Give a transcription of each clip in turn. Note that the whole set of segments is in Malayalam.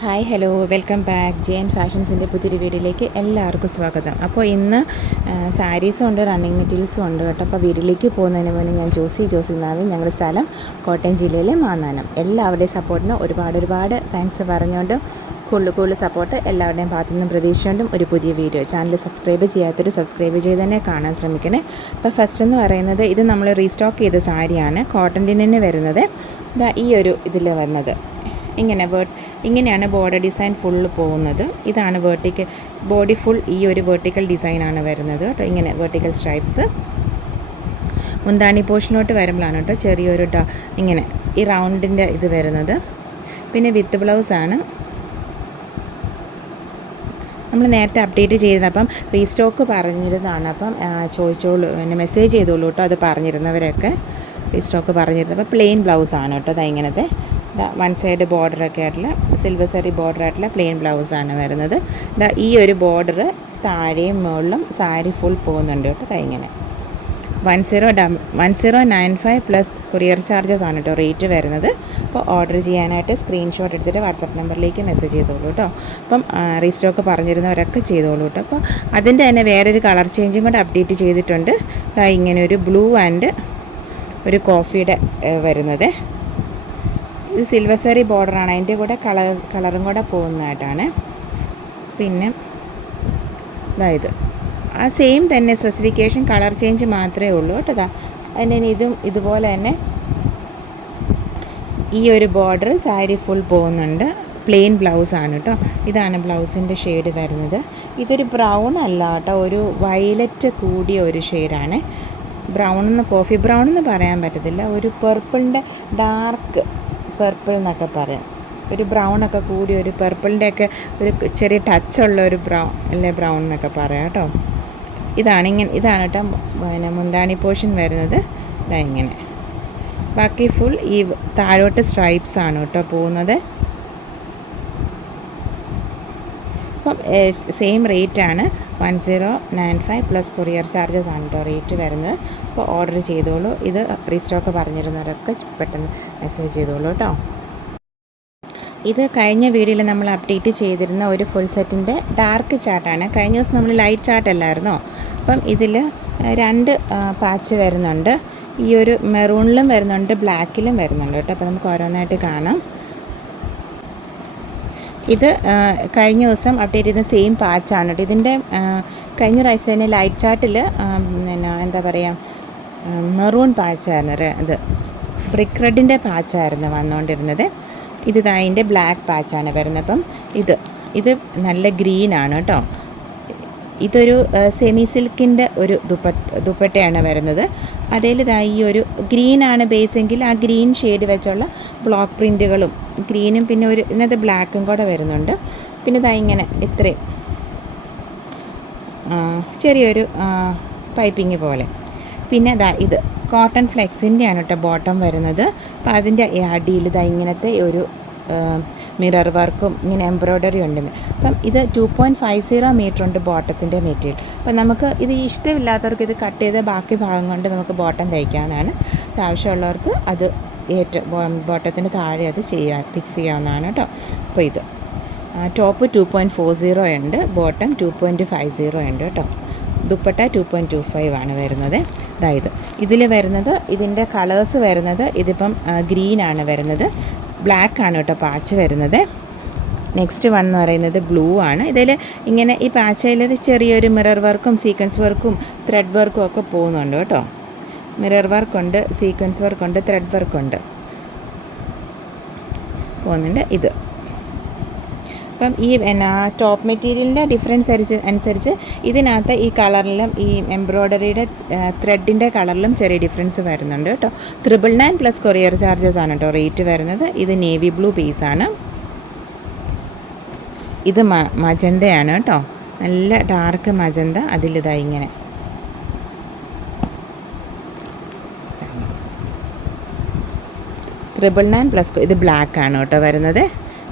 Hi hello welcome back Jain ഫാഷൻസിൻ്റെ പുതിയൊരു വീഡിയോയിലേക്ക് എല്ലാവർക്കും സ്വാഗതം. അപ്പോൾ ഇന്ന് സാരീസും ഉണ്ട്, റണ്ണിങ് മെറ്റീരിയൽസും ഉണ്ട് കേട്ടോ. അപ്പോൾ വീട്ടിലേക്ക് പോകുന്നതിന് മുന്നേ ഞാൻ ജോസി നാവിൻ, ഞങ്ങളുടെ സ്ഥലം കോട്ടയം ജില്ലയിലെ മാന്നാനം. എല്ലാവരുടെയും സപ്പോർട്ടിന് ഒരുപാട് താങ്ക്സ് പറഞ്ഞുകൊണ്ട് കൂടുതൽ സപ്പോർട്ട് എല്ലാവരുടെയും ഭാഗത്തു നിന്നും പ്രതീക്ഷിച്ചുകൊണ്ടും ഒരു പുതിയ വീഡിയോ. ചാനൽ സബ്സ്ക്രൈബ് ചെയ്യാത്തൊരു സബ്സ്ക്രൈബ് ചെയ്ത് തന്നെ കാണാൻ ശ്രമിക്കണേ. അപ്പോൾ ഫസ്റ്റ് എന്ന് പറയുന്നത് ഇത് നമ്മൾ റീസ്റ്റോക്ക് ചെയ്ത സാരിയാണ്, കോട്ടൺ ലിനന് വരുന്നത്. ഇതാ ഈ ഒരു ഇതിൽ വന്നത് ഇങ്ങനെയാണ് ബോർഡർ ഡിസൈൻ ഫുള്ള് പോകുന്നത്. ഇതാണ് ബോഡി ഫുൾ ഈ ഒരു വെർട്ടിക്കൽ ഡിസൈനാണ് വരുന്നത് കേട്ടോ. ഇങ്ങനെ വെർട്ടിക്കൽ സ്ട്രൈപ്സ് മുന്താണി പോർഷനിലോട്ട് വരുമ്പോഴാണ് കേട്ടോ ചെറിയൊരു ഇങ്ങനെ ഈ റൗണ്ടിൻ്റെ ഇത് വരുന്നത്. പിന്നെ വിത്ത് ബ്ലൗസാണ് നമ്മൾ നേരത്തെ അപ്ഡേറ്റ് ചെയ്തത്. അപ്പം റീസ്റ്റോക്ക് പറഞ്ഞിരുന്നതാണ്. അപ്പം ചോദിച്ചോളൂ, പിന്നെ മെസ്സേജ് ചെയ്തോളൂ കേട്ടോ. അത് പറഞ്ഞിരുന്നവരൊക്കെ റീസ്റ്റോക്ക് പറഞ്ഞിരുന്നത്. അപ്പോൾ പ്ലെയിൻ ബ്ലൗസാണ് കേട്ടോ. അതാ ഇങ്ങനത്തെ വൺ സൈഡ് ബോർഡറൊക്കെ ആയിട്ടുള്ള സിൽവർ സറി ബോർഡർ ആയിട്ടുള്ള പ്ലെയിൻ ബ്ലൗസാണ് വരുന്നത്. ഇതാ ഈ ഒരു ബോർഡർ താഴെയും മുകളിലും സാരി ഫുൾ പോകുന്നുണ്ട് കേട്ടോ. ഇങ്ങനെ 1095 പ്ലസ് കൊറിയർ ചാർജസ് ആണ് കേട്ടോ റേറ്റ് വരുന്നത്. അപ്പോൾ ഓർഡർ ചെയ്യാനായിട്ട് സ്ക്രീൻഷോട്ട് എടുത്തിട്ട് വാട്സപ്പ് നമ്പറിലേക്ക് മെസ്സേജ് ചെയ്തോളൂ കേട്ടോ. അപ്പം റീസ്റ്റോക്ക് പറഞ്ഞിരുന്നവരൊക്കെ ചെയ്തോളൂ കേട്ടോ. അപ്പോൾ അതിൻ്റെ തന്നെ വേറൊരു കളർ ചേഞ്ചും കൂടെ അപ്ഡേറ്റ് ചെയ്തിട്ടുണ്ട്. ഇങ്ങനെ ഒരു ബ്ലൂ ആൻഡ് ഒരു കോഫിയുടെ വരുന്നത്. ഇത് സിൽവർ സറി ബോർഡറാണ്, അതിൻ്റെ കൂടെ കളറും കൂടെ പോകുന്നതായിട്ടാണ്. പിന്നെ ഇത് ആ സെയിം തന്നെ സ്പെസിഫിക്കേഷൻ, കളർ ചേഞ്ച് മാത്രമേ ഉള്ളൂ കേട്ടോ. അതിന് ഇതുപോലെ തന്നെ ഈ ഒരു ബോർഡർ സാരി ഫുൾ പോകുന്നുണ്ട്. പ്ലെയിൻ ബ്ലൗസാണ് കേട്ടോ. ഇതാണ് ബ്ലൗസിൻ്റെ ഷെയ്ഡ് വരുന്നത്. ഇതൊരു ബ്രൗൺ അല്ല കേട്ടോ, ഒരു വയലറ്റ് കൂടിയ ഒരു ഷെയ്ഡാണ്. കോഫി ബ്രൗൺ എന്ന് പറയാൻ പറ്റത്തില്ല, ഒരു പർപ്പിളിൻ്റെ ഡാർക്ക് പർപ്പിൾ എന്നൊക്കെ പറയാം. ഒരു ബ്രൗണൊക്കെ കൂടി ഒരു പർപ്പിളിൻ്റെയൊക്കെ ഒരു ചെറിയ ടച്ചുള്ള ഒരു ബ്രൗൺ എന്നൊക്കെ പറയാം കേട്ടോ. ഇതാണ് കേട്ടോ പിന്നെ മുന്താണി പോർഷൻ വരുന്നത്. ഇങ്ങനെ ബാക്കി ഫുൾ ഈ താഴോട്ട് സ്ട്രൈപ്സ് ആണ് കേട്ടോ പോകുന്നത്. അപ്പം സെയിം റേറ്റാണ് 1095 പ്ലസ് കൊറിയർ ചാർജസ് ആണ് കേട്ടോ റേറ്റ് വരുന്നത്. അപ്പോൾ ഓർഡർ ചെയ്തോളൂ. ഇത് റീസ്റ്റോക്ക് പറഞ്ഞിരുന്നവരൊക്കെ പെട്ടെന്ന് മെസ്സേജ് ചെയ്തോളൂ കേട്ടോ. ഇത് കഴിഞ്ഞ വീഡിയോയിൽ നമ്മൾ അപ്ഡേറ്റ് ചെയ്തിരുന്ന ഒരു ഫുൾ സെറ്റിൻ്റെ ഡാർക്ക് ചാർട്ടാണ്. കഴിഞ്ഞ ദിവസം നമ്മൾ ലൈറ്റ് ചാർട്ട് അല്ലായിരുന്നോ. അപ്പം ഇതിൽ 2 പാച്ച് വരുന്നുണ്ട്. ഈ ഒരു മെറൂണിലും വരുന്നുണ്ട്, ബ്ലാക്കിലും വരുന്നുണ്ട് കേട്ടോ. അപ്പോൾ നമുക്ക് ഓരോന്നായിട്ട് കാണാം. ഇത് കഴിഞ്ഞ ദിവസം അപ്ഡേറ്റ് ചെയ്ത സെയിം പാച്ചാണ് കേട്ടോ. ഇതിൻ്റെ കഴിഞ്ഞ പ്രാവശ്യം തന്നെ ലൈറ്റ് ചാർട്ടിൽ പിന്നെ എന്താ പറയുക, മെറൂൺ പാച്ചായിരുന്നു, ഇത് ബ്രിക്ക് റെഡിൻ്റെ പാച്ചായിരുന്നു വന്നുകൊണ്ടിരുന്നത്. ഇത് അതിൻ്റെ ബ്ലാക്ക് പാച്ചാണ് വരുന്നത്. അപ്പം ഇത് നല്ല ഗ്രീനാണ് കേട്ടോ. ഇതൊരു സെമി സിൽക്കിൻ്റെ ഒരു ദുപ്പട്ടയാണ് വരുന്നത്. അതിൽ ഈ ഒരു ഗ്രീനാണ് ബേസെങ്കിൽ ആ ഗ്രീൻ ഷെയ്ഡ് വെച്ചുള്ള ബ്ലോക്ക് പ്രിൻറ്റുകളും ഗ്രീനും പിന്നെ ഇതിനകത്ത് ബ്ലാക്കും കൂടെ വരുന്നുണ്ട്. പിന്നെ ഇങ്ങനെ ഇത്രയും ചെറിയൊരു പൈപ്പിങ് പോലെ. പിന്നെ ഇത് കോട്ടൺ ഫ്ലെക്സിൻ്റെയാണ് കേട്ടോ ബോട്ടം വരുന്നത്. അപ്പോൾ അതിൻ്റെ അടിയിൽ ഇങ്ങനത്തെ ഒരു മിറർ വർക്കും ഇങ്ങനെ എംബ്രോയ്ഡറി ഉണ്ട്. അപ്പം ഇത് 2.50 മീറ്റർ ഉണ്ട് ബോട്ടത്തിൻ്റെ മെറ്റീരിയൽ. അപ്പം നമുക്ക് ഇത് ഇഷ്ടമില്ലാത്തവർക്ക് ഇത് കട്ട് ചെയ്ത് ബാക്കി ഭാഗം കൊണ്ട് നമുക്ക് ബോട്ടം തയ്ക്കാവുന്നതാണ്. ആവശ്യമുള്ളവർക്ക് അത് ബോട്ടത്തിന് താഴെ അത് ഫിക്സ് ചെയ്യാവുന്നതാണ് കേട്ടോ. അപ്പോൾ ഇത് ടോപ്പ് 2.40 ഉണ്ട്, ബോട്ടം 2.50 ഉണ്ട് കേട്ടോ. ദുപ്പട്ട 2.25 ആണ് വരുന്നത്. ഇതിൽ വരുന്നത് ഇതിൻ്റെ കളേഴ്സ് വരുന്നത് ഇതിപ്പം ഗ്രീനാണ് വരുന്നത്, ബ്ലാക്ക് ആണ് കേട്ടോ പാച്ച് വരുന്നത്. നെക്സ്റ്റ് വൺ എന്ന് പറയുന്നത് ബ്ലൂ ആണ്. ഇതിൽ ഇങ്ങനെ ഈ പാച്ചയിൽ ചെറിയൊരു മിറർ വർക്കും സീക്വൻസ് വർക്കും ത്രെഡ് വർക്കും ഒക്കെ പോകുന്നുണ്ട് കേട്ടോ. മിറർ വർക്കുണ്ട്, സീക്വൻസ് വർക്കുണ്ട്, ത്രെഡ് വർക്കുണ്ട് പോകുന്നുണ്ട്. അപ്പം ഈ ടോപ്പ് മെറ്റീരിയലിൻ്റെ ഡിഫറൻസ് അനുസരിച്ച് ഇതിനകത്ത് ഈ കളറിലും ഈ എംബ്രോയ്ഡറിയുടെ ത്രെഡിൻ്റെ കളറിലും ചെറിയ ഡിഫറൻസ് വരുന്നുണ്ട് കേട്ടോ. 999 പ്ലസ് കൊറിയർ ചാർജസ് ആണ് കേട്ടോ റേറ്റ് വരുന്നത്. ഇത് നേവി ബ്ലൂ പീസാണ്. ഇത് മജന്തയാണ് കേട്ടോ, നല്ല ഡാർക്ക് മജന്ത. ഇങ്ങനെ 999 പ്ലസ് ഇത് ബ്ലാക്ക് ആണ് കേട്ടോ വരുന്നത്.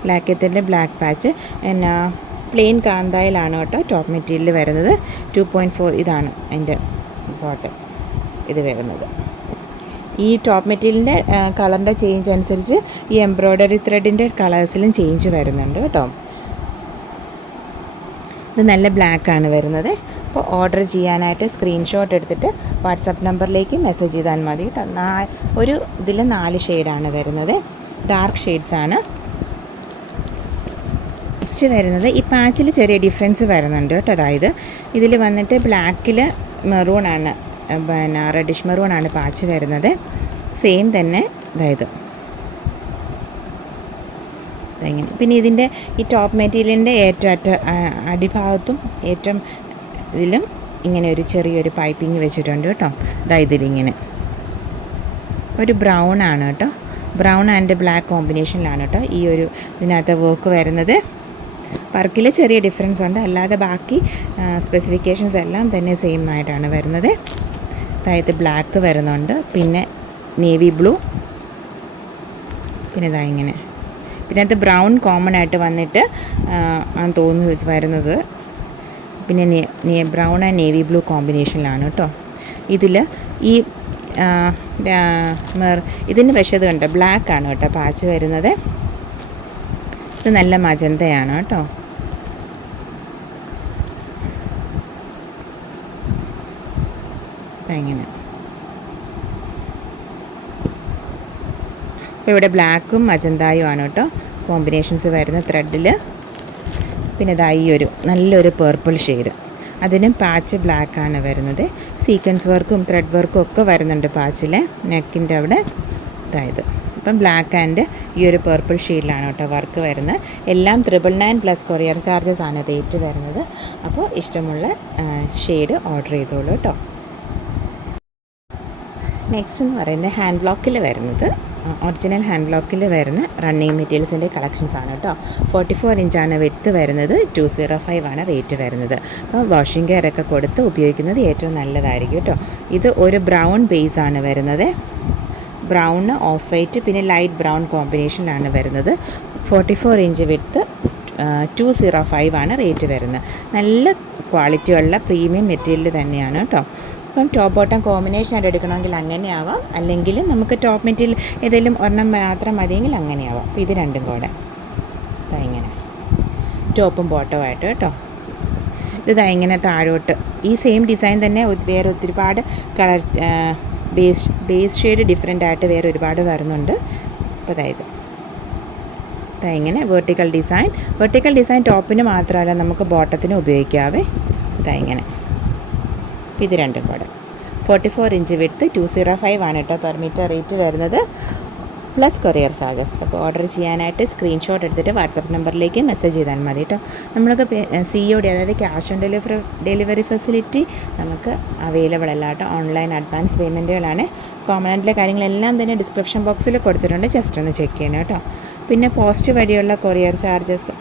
ബ്ലാക്കത്തിൻ്റെ ബ്ലാക്ക് പാച്ച് പ്ലെയിൻ കാന്തായിലാണ് കേട്ടോ ടോപ്പ് മെറ്റീരിയൽ വരുന്നത്. 2.4 ഇതാണ് അതിൻ്റെ ബോട്ടം ഇത് വരുന്നത്. ഈ ടോപ്പ് മെറ്റീരിയലിൻ്റെ കളറിൻ്റെ ചേഞ്ച് അനുസരിച്ച് ഈ എംബ്രോയ്ഡറി ത്രെഡിൻ്റെ കളേഴ്സിലും ചേഞ്ച് വരുന്നുണ്ട് കേട്ടോ. ഇത് നല്ല ബ്ലാക്കാണ് വരുന്നത്. അപ്പോൾ ഓർഡർ ചെയ്യാനായിട്ട് സ്ക്രീൻഷോട്ട് എടുത്തിട്ട് വാട്സപ്പ് നമ്പറിലേക്ക് മെസ്സേജ് ചെയ്താൽ മതി കേട്ടോ. ഒരു ഇതിൽ 4 ഷെയ്ഡാണ് വരുന്നത്, ഡാർക്ക് ഷെയ്ഡ്സാണ്. നെക്സ്റ്റ് വരുന്നത് ഈ പാച്ചിൽ ചെറിയ ഡിഫറൻസ് വരുന്നുണ്ട് കേട്ടോ. അതായത് ഇതിൽ വന്നിട്ട് ബ്ലാക്കിൽ മെറൂണാണ്, പിന്നെ റെഡിഷ് മെറൂണാണ് പാച്ച് വരുന്നത്. സെയിം തന്നെ അതായത് ഇങ്ങനെ. പിന്നെ ഇതിൻ്റെ ഈ ടോപ്പ് മെറ്റീരിയലിൻ്റെ ഏറ്റവും അടിഭാഗത്തും ഏറ്റവും ഇതിലും ഇങ്ങനെ ഒരു ചെറിയൊരു പൈപ്പിംഗ് വെച്ചിട്ടുണ്ട് കേട്ടോ. ഇതിലിങ്ങനെ ഒരു ബ്രൗൺ ആണ് കേട്ടോ. ബ്രൗൺ ആൻഡ് ബ്ലാക്ക് കോമ്പിനേഷനിലാണ് കേട്ടോ ഈ ഒരു ഇതിനകത്ത് വർക്ക് വരുന്നത്. വർക്കിൽ ചെറിയ ഡിഫറൻസ് ഉണ്ട്, അല്ലാതെ ബാക്കി സ്പെസിഫിക്കേഷൻസ് എല്ലാം തന്നെ സെയിം ആയിട്ടാണ് വരുന്നത്. അതായത് ബ്ലാക്ക് വരുന്നുണ്ട്, പിന്നെ നേവി ബ്ലൂ, പിന്നെ ഇങ്ങനെ. പിന്നെ അത് ബ്രൗൺ കോമൺ ആയിട്ട് വന്നിട്ട് തോന്നുന്നു വരുന്നത്. പിന്നെ ബ്രൗൺ ആൻഡ് നേവി ബ്ലൂ കോമ്പിനേഷനിലാണ് കേട്ടോ. ഇതിൽ ഈ ഇതിന് വശത് കണ്ടോ ബ്ലാക്കാണ് കേട്ടോ പാച്ച് വരുന്നത്. ഇത് നല്ല മജന്തയാണ് കേട്ടോ. ഇങ്ങനെ. അപ്പോൾ ഇവിടെ ബ്ലാക്കും മജന്തായും ആണ് കേട്ടോ കോമ്പിനേഷൻസ് വരുന്ന ത്രെഡിൽ. പിന്നെ ഈ ഒരു നല്ലൊരു പേർപ്പിൾ ഷെയ്ഡ്, അതിനും പാച്ച് ബ്ലാക്കാണ് വരുന്നത്. സീക്വൻസ് വർക്കും ത്രെഡ് വർക്കും ഒക്കെ വരുന്നുണ്ട് പാച്ചിൽ നെക്കിൻ്റെ അവിടെ. അതായത് ഇപ്പം ബ്ലാക്ക് ആൻഡ് ഈ ഒരു പേർപ്പിൾ ഷെയ്ഡിലാണ് കേട്ടോ വർക്ക് വരുന്നത്. എല്ലാം 999 പ്ലസ് കൊറിയർ ചാർജസ് ആണ് റേറ്റ് വരുന്നത്. അപ്പോൾ ഇഷ്ടമുള്ള ഷെയ്ഡ് ഓർഡർ ചെയ്തോളൂ കേട്ടോ. നെക്സ്റ്റ് എന്ന് പറയുന്നത് ഹാൻഡ് ബ്ലോക്കിൽ വരുന്നത്, ഒറിജിനൽ ഹാൻഡ് ബ്ലോക്കിൽ വരുന്ന റണ്ണിങ് മെറ്റീരിയൽസിൻ്റെ കളക്ഷൻസ് ആണ് കേട്ടോ. 44 ഇഞ്ചാണ് വിഡ്ത്ത് വരുന്നത്, 205 ആണ് റേറ്റ് വരുന്നത്. അപ്പോൾ വാഷിംഗ് കെയർ ഒക്കെ കൊടുത്ത് ഉപയോഗിക്കുന്നത് ഏറ്റവും നല്ലതായിരിക്കും കേട്ടോ. ഇത് ഒരു ബ്രൗൺ ബേസ് ആണ് വരുന്നത്, ബ്രൗൺ ഓഫ് വൈറ്റ് പിന്നെ ലൈറ്റ് ബ്രൗൺ കോമ്പിനേഷനിലാണ് വരുന്നത്. 44 ഇഞ്ച് വിഡ്ത്ത്, 205 ആണ് റേറ്റ് വരുന്നത്. നല്ല ക്വാളിറ്റിയുള്ള പ്രീമിയം മെറ്റീരിയൽ തന്നെയാണ് കേട്ടോ. അപ്പം ടോപ്പ് ബോട്ടം കോമ്പിനേഷനായിട്ട് എടുക്കണമെങ്കിൽ അങ്ങനെയാവാം, അല്ലെങ്കിൽ നമുക്ക് ടോപ്പ് മെറ്റീരിയൽ ഏതെങ്കിലും ഒരെണ്ണം മാത്രം മതിയെങ്കിൽ അങ്ങനെയാവാം. അപ്പോൾ ഇത് രണ്ടും കൂടെ ഇങ്ങനെ ടോപ്പും ബോട്ടമായിട്ട് കേട്ടോ. ഇത് ഇങ്ങനെ താഴോട്ട് ഈ സെയിം ഡിസൈൻ തന്നെ വേറെ ഒരുപാട് കളർ ബേസ് ഷെയ്ഡ് ഡിഫറെൻ്റ് ആയിട്ട് വേറെ ഒരുപാട് വരുന്നുണ്ട്. അപ്പോൾ ഇങ്ങനെ വെർട്ടിക്കൽ ഡിസൈൻ ടോപ്പിന് മാത്രമല്ല നമുക്ക് ബോട്ടത്തിന് ഉപയോഗിക്കാവേ. ഇങ്ങനെ ഇത് രണ്ടും കൂടെ 44 ഇഞ്ച് വിഡ്ത്ത്, 205 ആണ് കേട്ടോ പെർ മീറ്റർ റേറ്റ് വരുന്നത്, പ്ലസ് കൊറിയർ ചാർജസ്. അപ്പോൾ ഓർഡർ ചെയ്യാനായിട്ട് സ്ക്രീൻഷോട്ട് എടുത്തിട്ട് വാട്സപ്പ് നമ്പറിലേക്ക് മെസ്സേജ് ചെയ്താൽ മതി കേട്ടോ. നമ്മൾക്ക് COD അതായത് ക്യാഷ് ഓൺ ഡെലിവറി ഫെസിലിറ്റി നമുക്ക് അവൈലബിൾ അല്ല കേട്ടോ. Online advance പേയ്മെൻറ്റുകളാണ്. കോമണൻറ്റിലെ കാര്യങ്ങളെല്ലാം തന്നെ ഡിസ്ക്രിപ്ഷൻ ബോക്സിൽ കൊടുത്തിട്ടുണ്ട്, ജസ്റ്റ് ഒന്ന് ചെക്ക് ചെയ്യണം കേട്ടോ. പിന്നെ പോസ്റ്റ് വഴിയുള്ള കൊറിയർ ചാർജസ്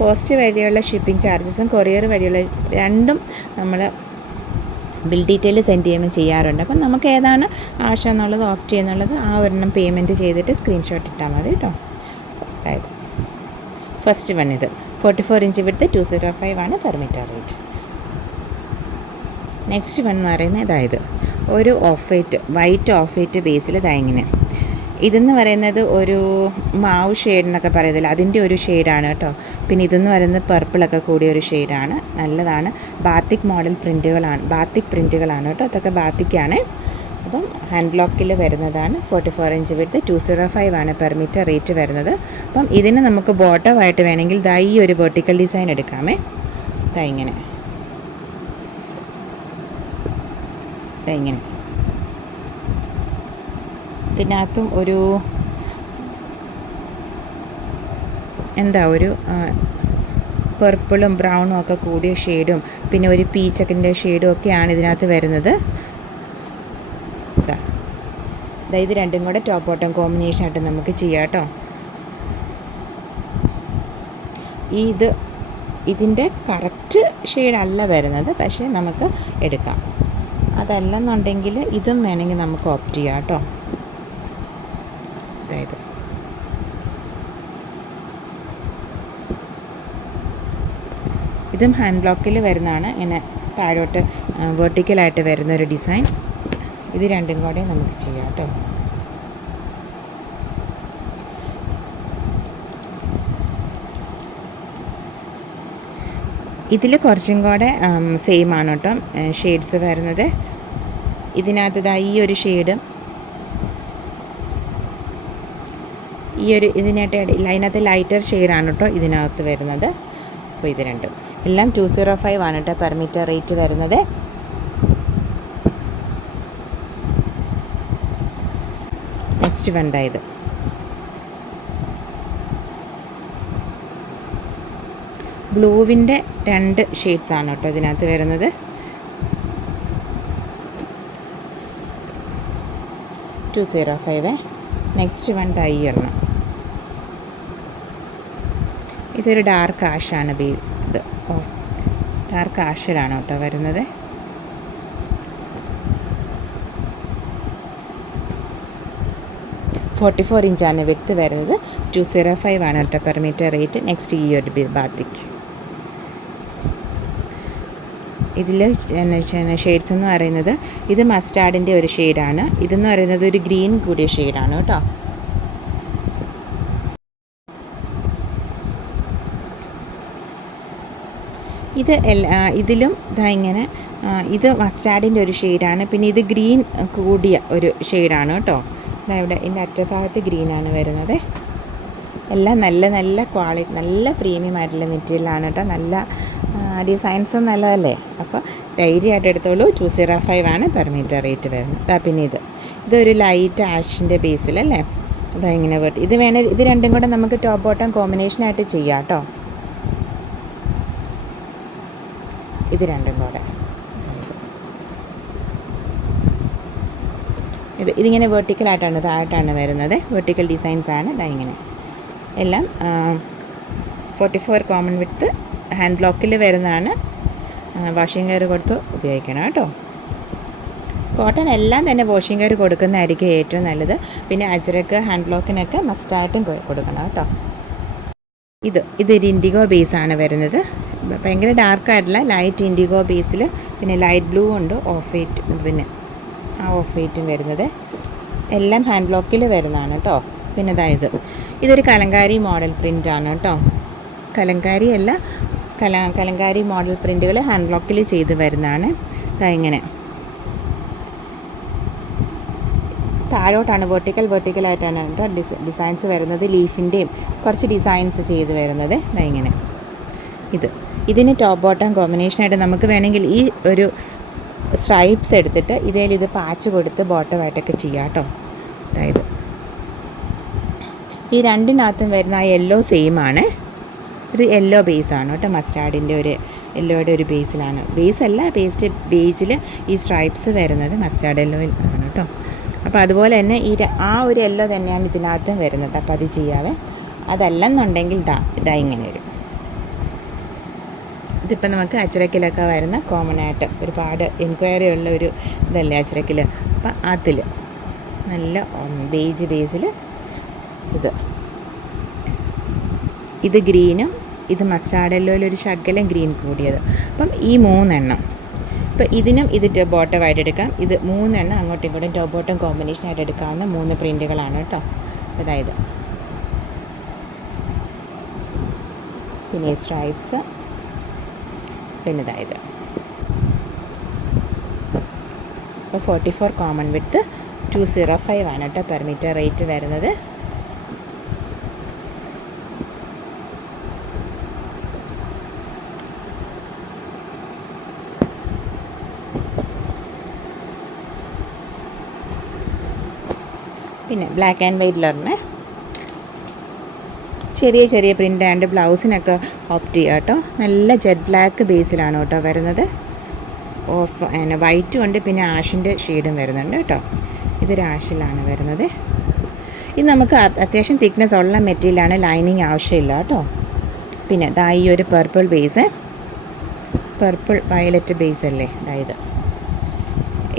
പോസ്റ്റ് വഴിയുള്ള ഷിപ്പിംഗ് ചാർജസും കൊറിയർ വഴിയുള്ള രണ്ടും നമ്മൾ ബിൽ ഡീറ്റെയിൽ സെൻഡ് ചെയ്യുമ്പോൾ ചെയ്യാറുണ്ട്. അപ്പം നമുക്ക് ഏതാണ് ആവശ്യം എന്നുള്ളത് ഓപ്റ്റ് ചെയ്യുന്നുള്ളത് ആ ഒരെണ്ണം പേയ്മെൻറ്റ് ചെയ്തിട്ട് സ്ക്രീൻഷോട്ട് ഇട്ടാൽ മതി കേട്ടോ. അതായത് ഫസ്റ്റ് വൺ ഇത് 44 ഇഞ്ച് വിഡ്ത്ത്, 205 ആണ് per metre rate. Next one എന്ന് പറയുന്നത് ഒരു വൈറ്റ് ഓഫ് വൈറ്റ് ബേസിൽ ഇങ്ങനെ. ഇതെന്ന് പറയുന്നത് ഒരു മാവ് ഷെയ്ഡ് എന്നൊക്കെ പറയത്തില്ല, അതിൻ്റെ ഒരു ഷെയ്ഡാണ് കേട്ടോ. പിന്നെ ഇതെന്ന് പറയുന്നത് പർപ്പിളൊക്കെ കൂടിയ ഒരു ഷെയ്ഡാണ്, നല്ലതാണ്. ബാത്തിക് പ്രിൻറ്റുകളാണ് കേട്ടോ. അതൊക്കെ ബാത്തിക്കാണ്. അപ്പം ഹാൻഡ് ബ്ലോക്കിൽ വരുന്നതാണ്. 44 ഇഞ്ച് വിഡ്ത്ത്, 205 ആണ് പെർ മീറ്റർ റേറ്റ് വരുന്നത്. അപ്പം ഇതിന് നമുക്ക് ബോട്ടമായിട്ട് വേണമെങ്കിൽ ഈ ഒരു വെർട്ടിക്കൽ ഡിസൈൻ എടുക്കാമേ. ഇങ്ങനെ ഇതിനകത്തും ഒരു ഒരു പർപ്പിളും ബ്രൗണും ഒക്കെ കൂടിയ ഷെയ്ഡും പിന്നെ ഒരു പീച്ചക്കിൻ്റെ ഷെയ്ഡും ഒക്കെയാണ് ഇതിനകത്ത് വരുന്നത്. ഇത് രണ്ടും കൂടെ ടോപ്പ് ബോട്ടം കോമ്പിനേഷനായിട്ട് നമുക്ക് ചെയ്യാം കേട്ടോ. ഇതിൻ്റെ കറക്റ്റ് ഷെയ്ഡല്ല വരുന്നത്, പക്ഷേ നമുക്ക് എടുക്കാം. അതല്ലെന്നുണ്ടെങ്കിൽ ഇതും വേണമെങ്കിൽ നമുക്ക് ഓപ്റ്റ് ചെയ്യാം കേട്ടോ. ഇതും ഹാൻഡ് ബ്ലോക്കിൽ വരുന്നതാണ്. ഇങ്ങനെ താഴോട്ട് വെർട്ടിക്കലായിട്ട് വരുന്നൊരു ഡിസൈൻ. ഇത് രണ്ടും കൂടെ നമുക്ക് ചെയ്യാം കേട്ടോ. ഇതിൽ കുറച്ചും കൂടെ സെയിം ആണ് കേട്ടോ ഷെയ്ഡ്സ് വരുന്നത്. ഇതിനകത്ത് ഈ ഒരു ഷെയ്ഡും ഈ ഒരു ഇതിനായിട്ട് അതിനകത്ത് ലൈറ്റർ ഷെയ്ഡാണ് കേട്ടോ ഇതിനകത്ത് വരുന്നത്. അപ്പോൾ ഇത് രണ്ടും എല്ലാം 205 ആണ് കേട്ടോ പെർ മീറ്റർ റേറ്റ് വരുന്നത്. നെക്സ്റ്റ് വേണ്ട ഇത് ബ്ലൂവിൻ്റെ 2 ഷെയ്ഡ്സ് ആണ് കേട്ടോ ഇതിനകത്ത് വരുന്നത്. 205. നെക്സ്റ്റ് വൺ ഈ ഒരെണ്ണം, ഇതൊരു ഡാർക്ക് ആഷാണ് ഇത് ഡാർക്ക് ആഷിലാണ് കേട്ടോ വരുന്നത്. $44 ഇഞ്ചാണ് വിഡ്ത്ത് വരുന്നത്. 205 ആണ് കേട്ടോ പെർ മീറ്റർ റേറ്റ്. നെക്സ്റ്റ് ഈ ഒരു ബാത്തിക്ക് ഇതിൽ ഷെയ്ഡ്സ് എന്ന് പറയുന്നത് ഇത് മസ്റ്റാർഡിൻ്റെ ഒരു ഷെയ്ഡാണ്. ഇതെന്ന് പറയുന്നത് ഒരു ഗ്രീൻ കൂടിയ ഷെയ്ഡാണ് കേട്ടോ. ഇത് ഇതിലും ഇങ്ങനെ ഇത് മസ്റ്റാർഡിൻ്റെ ഒരു ഷെയ്ഡാണ്. പിന്നെ ഇത് ഗ്രീൻ കൂടിയ ഒരു ഷെയ്ഡാണ് കേട്ടോ. ഇവിടെ ഇതിൻ്റെ അറ്റഭാഗത്ത് ഗ്രീനാണ് വരുന്നത്. എല്ലാം നല്ല നല്ല ക്വാളിറ്റി, നല്ല പ്രീമിയം ആയിട്ടുള്ള മെറ്റീരിയലാണ് കേട്ടോ. നല്ല ഡിസൈൻസും നല്ലതല്ലേ. അപ്പോൾ ധൈര്യമായിട്ട് എടുത്തോളൂ. 205 ആണ് പെർ മീറ്റർ റേറ്റ് വരുന്നത്. പിന്നെ ഇതൊരു ലൈറ്റ് ആഷിൻ്റെ ബേസിലല്ലേ. ഇങ്ങനെ ഇത് വേണേൽ ഇത് രണ്ടും കൂടെ നമുക്ക് ടോപ്പ് ബോട്ടം കോമ്പിനേഷനായിട്ട് ചെയ്യാം കേട്ടോ. ഇത് രണ്ടും കൂടെ ഇതിങ്ങനെ വെർട്ടിക്കലായിട്ടാണ് താഴോട്ടാണ് വരുന്നത്. വെർട്ടിക്കൽ ഡിസൈൻസാണ് ഇങ്ങനെ എല്ലാം. 44 കോമൺ വിഡ്ത്ത് ഹാൻഡ് ബ്ലോക്കിൽ വരുന്നതാണ്. വാഷിംഗ് കെയർ കൊടുത്ത് ഉപയോഗിക്കണം കേട്ടോ. കോട്ടൺ എല്ലാം തന്നെ വാഷിംഗ് കെയർ കൊടുക്കുന്നതായിരിക്കും ഏറ്റവും നല്ലത്. പിന്നെ അജ്രക്ക് ഹാൻഡ് ബ്ലോക്കിനൊക്കെ മസ്റ്റായിട്ടും കൊടുക്കണം കേട്ടോ. ഇതൊരു ഇൻഡിഗോ ബേസാണ് വരുന്നത്. ഭയങ്കര ഡാർക്കായിട്ടുള്ള ലൈറ്റ് ഇൻഡിഗോ ബേസിൽ പിന്നെ ലൈറ്റ് ബ്ലൂ ഉണ്ട്, ഓഫ് വൈറ്റ്, പിന്നെ ഓഫ് വൈറ്റും വരുന്നത്. എല്ലാം ഹാൻഡ് ബ്ലോക്കിൽ വരുന്നതാണ് കേട്ടോ. പിന്നെ ഇതൊരു കലങ്കാരി മോഡൽ പ്രിൻ്റാണ് കേട്ടോ. കലങ്കാരി അല്ല, കലങ്കാരി മോഡൽ പ്രിൻ്റുകൾ ഹാൻഡ് ബ്ലോക്കിൽ ചെയ്ത് വരുന്നതാണ്. ഇങ്ങനെ താഴോട്ടാണ് വെർട്ടിക്കലായിട്ടാണ് കേട്ടോ ഡിസൈൻസ് വരുന്നത്. ലീഫിൻ്റെയും കുറച്ച് ഡിസൈൻസ് ചെയ്ത് വരുന്നത് ഇങ്ങനെ. ഇതിന് ടോപ്പ് ബോട്ടം കോമ്പിനേഷനായിട്ട് നമുക്ക് വേണമെങ്കിൽ ഈ ഒരു സ്ട്രൈപ്സ് എടുത്തിട്ട് ഇത് പാച്ച് കൊടുത്ത് ബോട്ടമായിട്ടൊക്കെ ചെയ്യാം കേട്ടോ. ഈ രണ്ടിനകത്തും വരുന്ന ആ യെല്ലോ സെയിം ആണ്. ഒരു യെല്ലോ ബേസാണ് കേട്ടോ. മസ്റ്റാർഡിൻ്റെ ഒരു യെല്ലോയുടെ ഒരു ബേസിലാണ്. ബേസല്ല, ബേസിൽ ഈ സ്ട്രൈപ്സ് വരുന്നത് മസ്റ്റാർഡ് യെല്ലോയിൽ ആണ് കേട്ടോ. അപ്പോൾ അതുപോലെ തന്നെ ആ ഒരു യെല്ലോ തന്നെയാണ് ഇതിനകത്തും വരുന്നത്. അപ്പോൾ അത് ചെയ്യാവേ. അതല്ലെന്നുണ്ടെങ്കിൽ ഇങ്ങനെ വരും. ഇതിപ്പോൾ നമുക്ക് അച്ചരക്കിലൊക്കെ വരുന്ന കോമൺ ആയിട്ട് ഒരുപാട് എൻക്വയറി ഉള്ള ഒരു ഇതല്ലേ അച്ചരക്കിൽ. അപ്പം അതിൽ നല്ല ബേസിൽ ഇത് ഗ്രീനും ഇത് മസ്റ്റാർഡ് യെല്ലോയിലൊരു ശകലം ഗ്രീൻ കൂടിയത്. അപ്പം ഈ 3 എണ്ണം ഇപ്പോൾ ഇതിനും ഇത് ടോപ്പ് ബോട്ടമായിട്ട് എടുക്കാം. ഇത് 3 എണ്ണം അങ്ങോട്ടും ഇങ്ങോട്ടും ടോപ്പ് ബോട്ടം കോമ്പിനേഷനായിട്ട് എടുക്കാവുന്ന 3 പ്രിൻറ്റുകളാണ് കേട്ടോ. പിന്നെ സ്ട്രൈപ്സ്, പിന്നെ അപ്പോൾ 44 കോമൺ വിഡ്ത്ത് 205 ആണ് കേട്ടോ പെർ മീറ്റർ റേറ്റ് വരുന്നത്. പിന്നെ ബ്ലാക്ക് ആൻഡ് വൈറ്റിലൊരെണ്ണം ചെറിയ പ്രിൻ്റ് ആൻഡ് ബ്ലൗസിനൊക്കെ ഓപ്റ്റ് ചെയ്യുക കേട്ടോ. നല്ല ജെറ്റ് ബ്ലാക്ക് ബേസിലാണ് കേട്ടോ വരുന്നത്. വൈറ്റും ഉണ്ട്, പിന്നെ ആഷിൻ്റെ ഷെയ്ഡും വരുന്നുണ്ട് കേട്ടോ. ഇതൊരു ആഷിലാണ് വരുന്നത്. ഇത് നമുക്ക് അത്യാവശ്യം തിക്നെസ് ഉള്ള മെറ്റീരിയലാണ്, ലൈനിങ് ആവശ്യമില്ല കേട്ടോ. പിന്നെ ഈ ഒരു purple base, purple violet base അല്ലേ.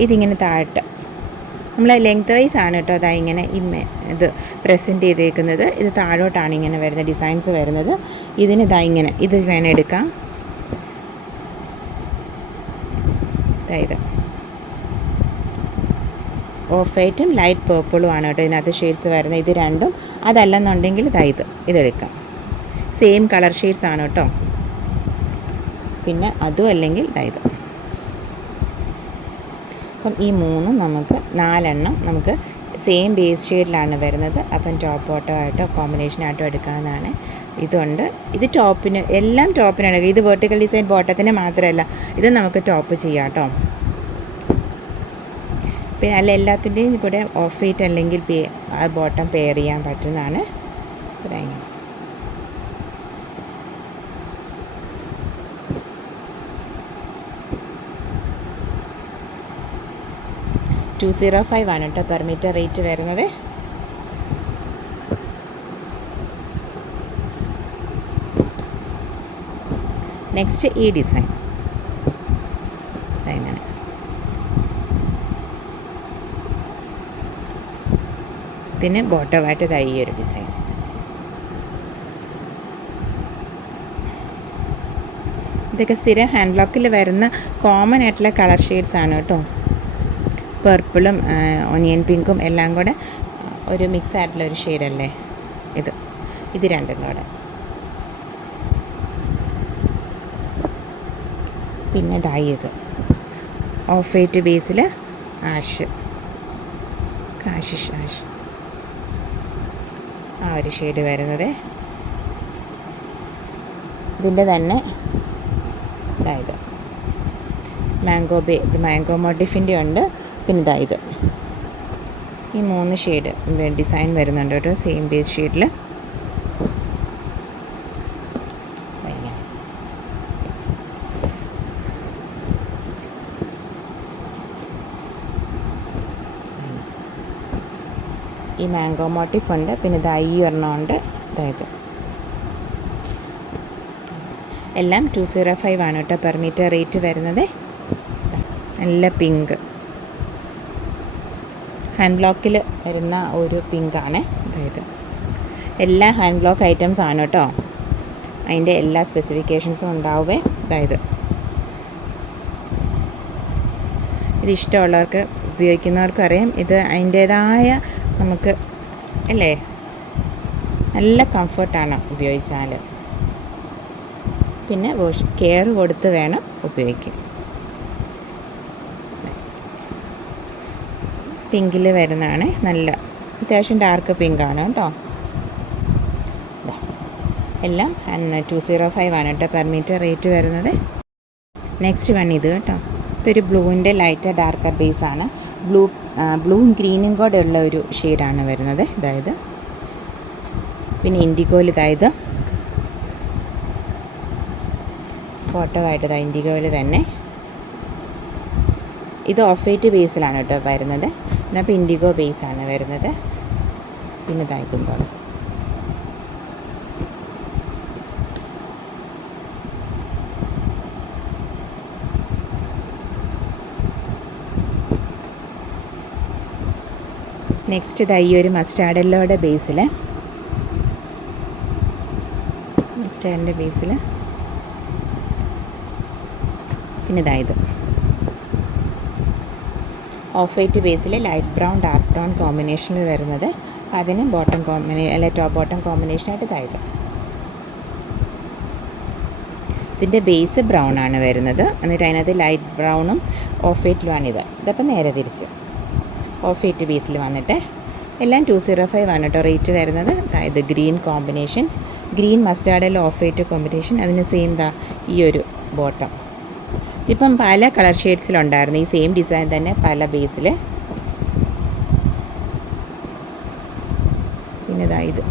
ഇതിങ്ങനെ താഴട്ട് നമ്മൾ ലെങ്ത് വൈസ് ആണ് കേട്ടോ ഇങ്ങനെ ഇത് പ്രസൻറ്റ് ചെയ്തേക്കുന്നത്. ഇത് താഴോട്ടാണ് ഇങ്ങനെ വരുന്ന ഡിസൈൻസ് വരുന്നത്. ഇതിന് ഇങ്ങനെ ഇത് വേണം എടുക്കാം. ഓഫ് വൈറ്റും ലൈറ്റ് പേർപ്പിളും ആണ് കേട്ടോ ഇതിനകത്ത് ഷെയ്ഡ്സ് വരുന്നത്. ഇത് രണ്ടും അതല്ലെന്നുണ്ടെങ്കിൽ ഇതെടുക്കാം. സെയിം കളർ ഷെയ്ഡ്സ് ആണ് കേട്ടോ. പിന്നെ അതും അല്ലെങ്കിൽ ഇത്. അപ്പം ഈ മൂന്നും നമുക്ക് 4 എണ്ണം നമുക്ക് സെയിം ബേസ് ഷെയ്ഡിലാണ് വരുന്നത്. അപ്പം ടോപ്പ് ബോട്ടം ആയിട്ടോ കോമ്പിനേഷനായിട്ടോ എടുക്കാവുന്നതാണ്. ഇതുണ്ട്. ഇത് ടോപ്പിന് എല്ലാം ടോപ്പിനാണ്. ഇത് വെർട്ടിക്കൽ ഡിസൈൻ ബോട്ടത്തിന് മാത്രമല്ല, ഇത് നമുക്ക് ടോപ്പ് ചെയ്യാം കേട്ടോ. പിന്നെ എല്ലാത്തിൻ്റെയും കൂടെ ഓഫ് വൈറ്റ് അല്ലെങ്കിൽ ബോട്ടം പെയർ ചെയ്യാൻ പറ്റുന്നതാണ്. ഇതങ്ങനെ 205 ആണ് കേട്ടോ പെർ മീറ്റർ റേറ്റ് വരുന്നത്. നെക്സ്റ്റ് ഈ ഡിസൈൻ അങ്ങനെ ഇതിന് ബോട്ടമായിട്ട് ഈ ഒരു ഡിസൈൻ. ഇതൊക്കെ സ്ഥിരം ഹാൻഡ് ബ്ലോക്കിൽ വരുന്ന കോമൺ ആയിട്ടുള്ള കളർ ഷെയ്ഡ്സ് ആണ് കേട്ടോ. പർപ്പിളും ഒനിയൻ പിങ്കും എല്ലാം കൂടെ ഒരു മിക്സ് ആയിട്ടുള്ള ഒരു ഷെയ്ഡല്ലേ ഇത് രണ്ടും കൂടെ. പിന്നെ ഇത് ഓഫ് വൈറ്റ് ബേസിൽ ആഷ് ആ ഒരു ഷെയ്ഡ് വരുന്നത്. ഇതിൻ്റെ തന്നെ ഇത് മാംഗോ മോട്ടിഫിൻ്റെ ഉണ്ട്. പിന്നെ ഇത് ഈ 3 ഷെയ്ഡ് ഡിസൈൻ വരുന്നുണ്ട് കേട്ടോ സെയിം ബേസ് ഷെയ്ഡിൽ. ഈ മാംഗോ മോട്ടിഫ് ഉണ്ട്. പിന്നെ ഈ ഒരെണ്ണം ഉണ്ട്. ഇത് എല്ലാം 205 ആണ് കേട്ടോ പെർ മീറ്റർ റേറ്റ് വരുന്നത്. നല്ല പിങ്ക് ഹാൻഡ് ബ്ലോക്കിൽ വരുന്ന ഒരു പിങ്കാണ്. അതായത് എല്ലാ ഹാൻഡ് ബ്ലോക്ക് ഐറ്റംസ് ആണ് കേട്ടോ. അതിൻ്റെ എല്ലാ സ്പെസിഫിക്കേഷൻസും ഉണ്ടാവുമേ. അതായത് ഇത് ഇഷ്ടമുള്ളവർക്ക് ഉപയോഗിക്കുന്നവർക്കും അറിയാം. ഇത് അതിൻ്റേതായ നമുക്ക് അല്ലേ നല്ല കംഫർട്ടാണ് ഉപയോഗിച്ചാൽ. പിന്നെ കെയർ കൊടുത്ത് വേണം ഉപയോഗിക്കാൻ. പിങ്കിൽ വരുന്നതാണ്. നല്ല അത്യാവശ്യം ഡാർക്ക് പിങ്കാണ് കേട്ടോ. എല്ലാം 205 ആണ് കേട്ടോ പെർ മീറ്റർ റേറ്റ് വരുന്നത്. നെക്സ്റ്റ് ഇത് കേട്ടോ. ഇതൊരു ബ്ലൂവിൻ്റെ ലൈറ്റ് ഡാർക്കർ ബേസാണ്. ബ്ലൂവും ഗ്രീനും കൂടെ ഉള്ള ഒരു ഷെയ്ഡാണ് വരുന്നത്. അതായത് പിന്നെ ഇൻഡിഗോയിൽ ഇത് ഫോട്ടോ ആയിട്ട് ഇൻഡിഗോയിൽ തന്നെ. ഇത് ഓഫ് വൈറ്റ് ബേസിലാണ് കേട്ടോ വരുന്നത്. അപ്പോൾ ഇൻഡിഗോ ബേസാണ് വരുന്നത്. പിന്നെ ഇതുമ്പോൾ നെക്സ്റ്റ് ഈ ഒരു മസ്റ്റാർഡ് യെല്ലോയുടെ ബേസിൽ മസ്റ്റാർഡിൻ്റെ ബേസിൽ പിന്നെ ഇത് of white Basil light brown dark brown കോമ്പിനേഷനിൽ വരുന്നത്. അതിന് ടോപ്പ് ബോട്ടം കോമ്പിനേഷനായിട്ട് ഇതിൻ്റെ ബേസ് ബ്രൗൺ ആണ് വരുന്നത്. എന്നിട്ട് അതിനകത്ത് ലൈറ്റ് ബ്രൗണും ഓഫ് വൈറ്റിലുമാണ് ഇതപ്പോൾ നേരെ തിരിച്ച് ഓഫ് വൈറ്റ് ബേസിൽ വന്നിട്ട് എല്ലാം 205 ആണ് കേട്ടോ റേറ്റ് വരുന്നത്. അതായത് ഗ്രീൻ കോമ്പിനേഷൻ, ഗ്രീൻ മസ്റ്റാർഡിൽ ഓഫ് വൈറ്റ് കോമ്പിനേഷൻ. അതിന് സെയിം ഈ ഒരു ബോട്ടം. ഇപ്പം പല കളർ ഷെയ്ഡ്സിലുണ്ടായിരുന്നു ഈ സെയിം ഡിസൈൻ തന്നെ പല ബേസിൽ. പിന്നെ ഇത്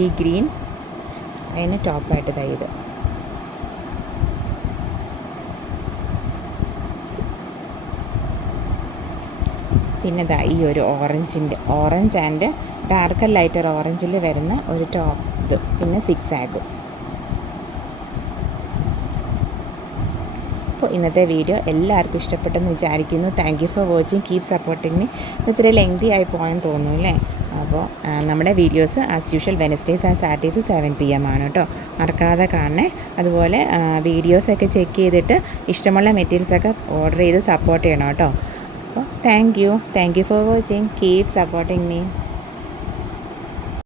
ഈ ഗ്രീൻ അതിന് ടോപ്പായിട്ട് ഇത് പിന്നെ ഈ ഒരു ഓറഞ്ച് ആൻഡ് ഡാർക്കർ ലൈറ്റർ ഓറഞ്ചിൽ വരുന്ന ഒരു ടോപ്പ്. പിന്നെ 6 ആഗും. അപ്പോൾ ഇന്നത്തെ വീഡിയോ എല്ലാവർക്കും ഇഷ്ടപ്പെട്ടെന്ന് വിചാരിക്കുന്നു. Thank you for watching. Keep supporting me. ഇത്തിരി ലെങ്തി ആയി പോയെന്ന് തോന്നുന്നു അല്ലേ. അപ്പോൾ നമ്മുടെ videos as usual വെനസ്ഡേയ്സ് and Saturdays 7 PM ആണ് കേട്ടോ. മറക്കാതെ കാണണേ. അതുപോലെ വീഡിയോസൊക്കെ ചെക്ക് ചെയ്തിട്ട് ഇഷ്ടമുള്ള മെറ്റീരിയൽസൊക്കെ ഓർഡർ ചെയ്ത് സപ്പോർട്ട് ചെയ്യണം കേട്ടോ. അപ്പോൾ thank you for watching. Keep supporting me.